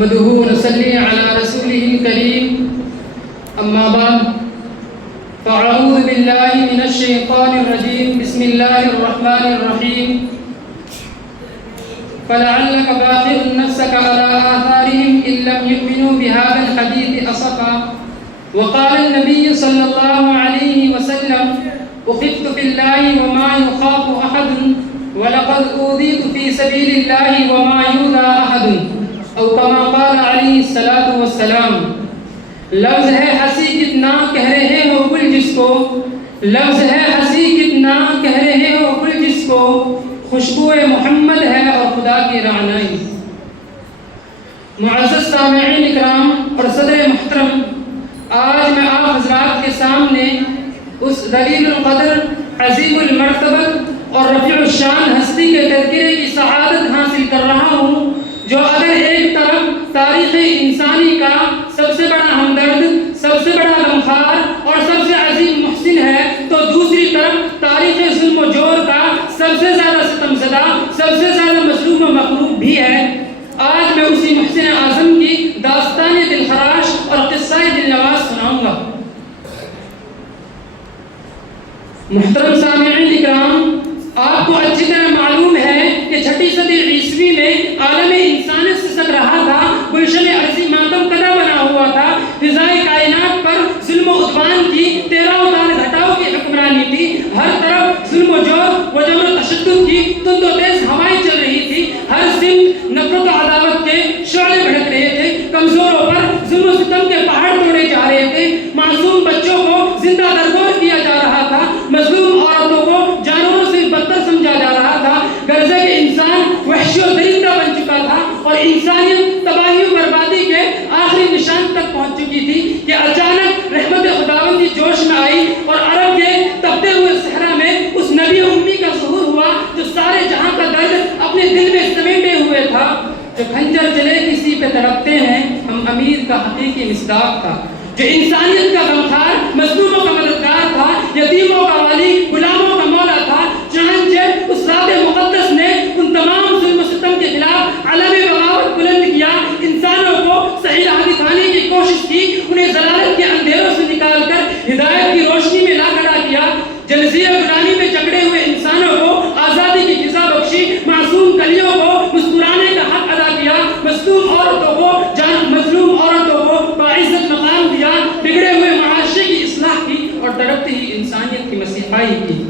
نحمده ونصلي على رسوله الكريم أما بعد فأعوذ بالله من الشيطان الرجيم بسم الله الرحمن الرحيم فلعلك باخع نفسك على آثارهم إن لم يؤمنوا بهذا الحديث أسفا وقال النبي صلى الله عليه وسلم أخذت في الله وما يخاف أحد ولقد أوذيت في سبيل الله وما يؤذى أحد او کما قال علیہ الصلوۃ والسلام۔ لفظ ہے ہنسی کتنا کہہ رہے ہو گل جس کو، لفظ ہے ہنسی کتنا کہہ رہے ہو گل جس کو، خوشبو محمد ہے اور خدا کی رعنائی۔ معزز سامعین اکرام اور صدر محترم، آج میں آپ حضرات کے سامنے اس دلیل القدر عظیم المرتبت اور رفیع الشان ہستی کے تذکرے کی سعادت حاصل کر رہا ہوں، جو اگر ایک طرف تاریخ انسانی کا سب سے بڑا ہمدرد، سب سے بڑا غمخوار اور سب سے عظیم محسن ہے، تو دوسری طرف تاریخ ظلم و جور کا سب سے زیادہ ستم زدہ، سب سے زیادہ مظلوم و مغلوب بھی ہے۔ آج میں اسی محسن اعظم کی داستان دلخراش اور قصہ دلنواز سناؤں گا۔ محترم سامعین اکرام، آپ کو اچھی طرح معلوم ہے کہ چھٹی صدی عیسوی میں عالم انسانیت سے سک رہا تھا، گلشن ارضی ماتم کدا بنا ہوا تھا، فضائے کائنات پر ظلم و عدوان کی 13 اتار گھٹاؤ کی حکمرانی تھی، ہر طرف ظلم و جور و جبر و تشدد کی تند و تیز ہوائیں چل رہی تھی، ہر سمت نفرت و عداوت کے شعلے بھڑک رہے تھے، کمزوروں پر ظلم و ستم کے پہاڑ توڑے جا رہے تھے، معصوم بچوں کو زندہ درگور کیا جا رہا تھا، مظلوم عورتوں کو جانوروں سے بدتر سمجھا جا رہا تھا، گرزہ کے انسان وحشی و درندہ بن چکا تھا اور انسانیت تباہی و بربادی کے آخری نشان تک پہنچ چکی تھی کہ اچانک رحمت خداوند کی جوش میں آئی اور عرب کے تپتے ہوئے صحرا میں اس نبی امی کا ظہور ہوا جو سارے جہاں کا درد اپنے دل میں سمیٹے ہوئے تھا۔ جو کھنجر چلے کسی پہ تڑپتے ہیں، ہم امیر کا حقیقی مصداق تھا، جو انسانیت کا غمخوار، مظلوموں کا مددگار تھا، یتیموں کا والی، غلاموں کا مولا تھا۔ چنانچہ اس ذات مقدس نے ان تمام ظلم و ستم کے خلاف علم بغاوت بلند کیا، انسانوں کو صحیح راہ دکھانے کی کوشش کی، انہیں ضلالت کے اندھیروں سے نکال کر ہدایت کی روشنی میں لا کھڑا کیا، جنزیر غلامی میں جکڑے ہوئے انسانوں کو آزادی کی فضا بخشی، معصوم کلیوں کو مسکرانے کا حق ادا کیا، مظلوم عورتوں کو باعزت مقام دیا، بگڑے ہوئے معاشرے کی اصلاح کی اور تڑپتی ہوئی انسانیت کی مسیحائی کی۔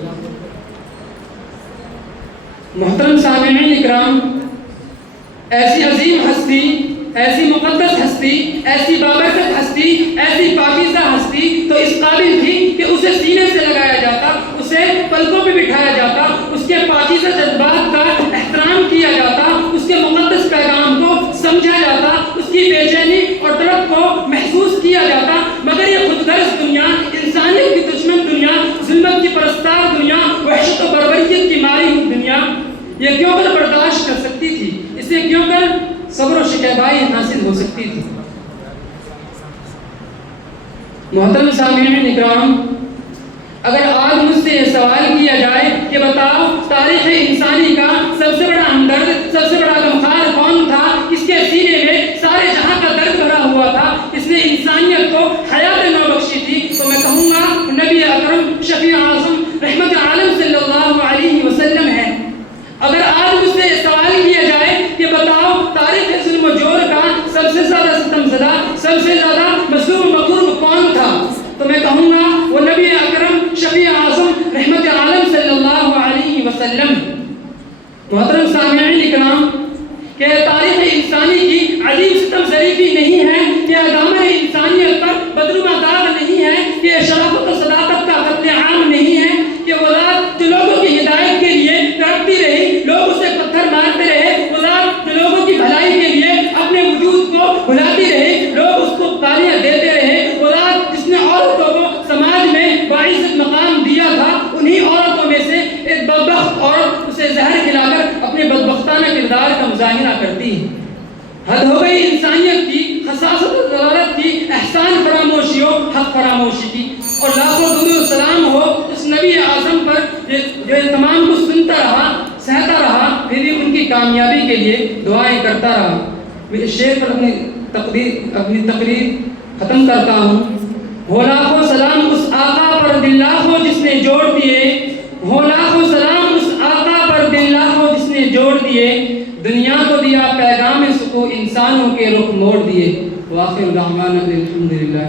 محترم سامعین اکرام، ایسی عظیم ہستی، ایسی مقدس ہستی، ایسی بابرکت ہستی، ایسی پاکیزہ ہستی تو اس قابل تھی کہ اسے سینے سے لگایا جاتا، اسے پلکوں پہ بٹھایا جاتا، اس کے پاکیزہ جذبات کا احترام کیا جاتا، اس کے مقدس پیغام کو سمجھا جاتا، اس کی بے چینی اور تڑپ کو محسوس کیا جاتا، مگر یہ خود غرض دنیا، انسانیت کی دشمن دنیا، ظلمت کی پرستار دنیا، وحشت و بربریت کی ماری ہوئی دنیا، یہ کیوں کر برداشت کر سکتی تھی؟ اسے کیوں کر صبر و شکیبائی حاصل ہو سکتی تھی؟ محترم سامعین اکرام، اگر آج مجھ سے یہ سوال کیا جائے کہ بتاؤ تاریخ انسانی کا سب سے بڑا ہمدرد، سب سے بڑا غمخوار کون تھا، کس کے سینے میں سارے جہاں کا درد بھرا ہوا تھا، اس نے انسانیت کو حیات نو بخشی تھی، تو میں کہوں گا نبی اکرم شفیع اعظم رحمت عالم صلی اللہ علیہ وسلم ہے۔ اگر آج مجھ سے یہ سوال کیا جائے کہ بتاؤ تاریخ ظلم و جور کا سب سے زیادہ ستم زدہ، سب سے زیادہ مظلوم و مغلوب کون تھا، تو میں کہوں گا وہ نبی اکرم شفیع اعظم رحمت عالم صلی اللہ علیہ وسلم۔ محترم سامعین اکرام، کہ تاریخ انسانی کی عظیم ستم ظریفی نہیں ہے کہ دامن انسانیت پر بدنما داغ نہیں ہے کہ شرافت و صداقت کا قتل عام نہیں ہے کہ وہ ذات جو لوگوں کی ہدایت کے لیے تڑپتی رہی، لوگ اسے پتھر مارتے رہے، وہ ذات جو لوگوں کی بھلائی کے لیے اپنے وجود کو بھلاتی رہی، لوگ اس کو گالیاں دیتے رہے، وہ ذات جس نے عورتوں کو سماج میں باعزت مقام دیا تھا، انہی عورتوں میں سے ایک بدبخت عورت اسے زہر کھلا کر اپنے بدبختانہ کردار کا مظاہرہ کرتی ہے۔ حد ہو گئی انسانیت کی، خساست و ضلالت کی، احسان فراموشی ہو، حق فراموشی کی، اور لاکھوں درود و سلام ہو اس نبی اعظم پر جو تمام کو سنتا رہا، سہتا رہا، پھر بھی ان کی کامیابی کے لیے دعائیں کرتا رہا۔ میں اس شعر پر اپنی تقریر ختم کرتا ہوں. ہو لاکھوں سلام اس آقا پر دل لاکھوں جس نے جوڑ دیے، ہو لاکھوں سلام اس آقا پر دل لاکھوں جس نے جوڑ دیے، دنیا کو دیا پیغام سکو انسانوں کے رخ موڑ دیے. وآخر دعوانا الحمدللہ.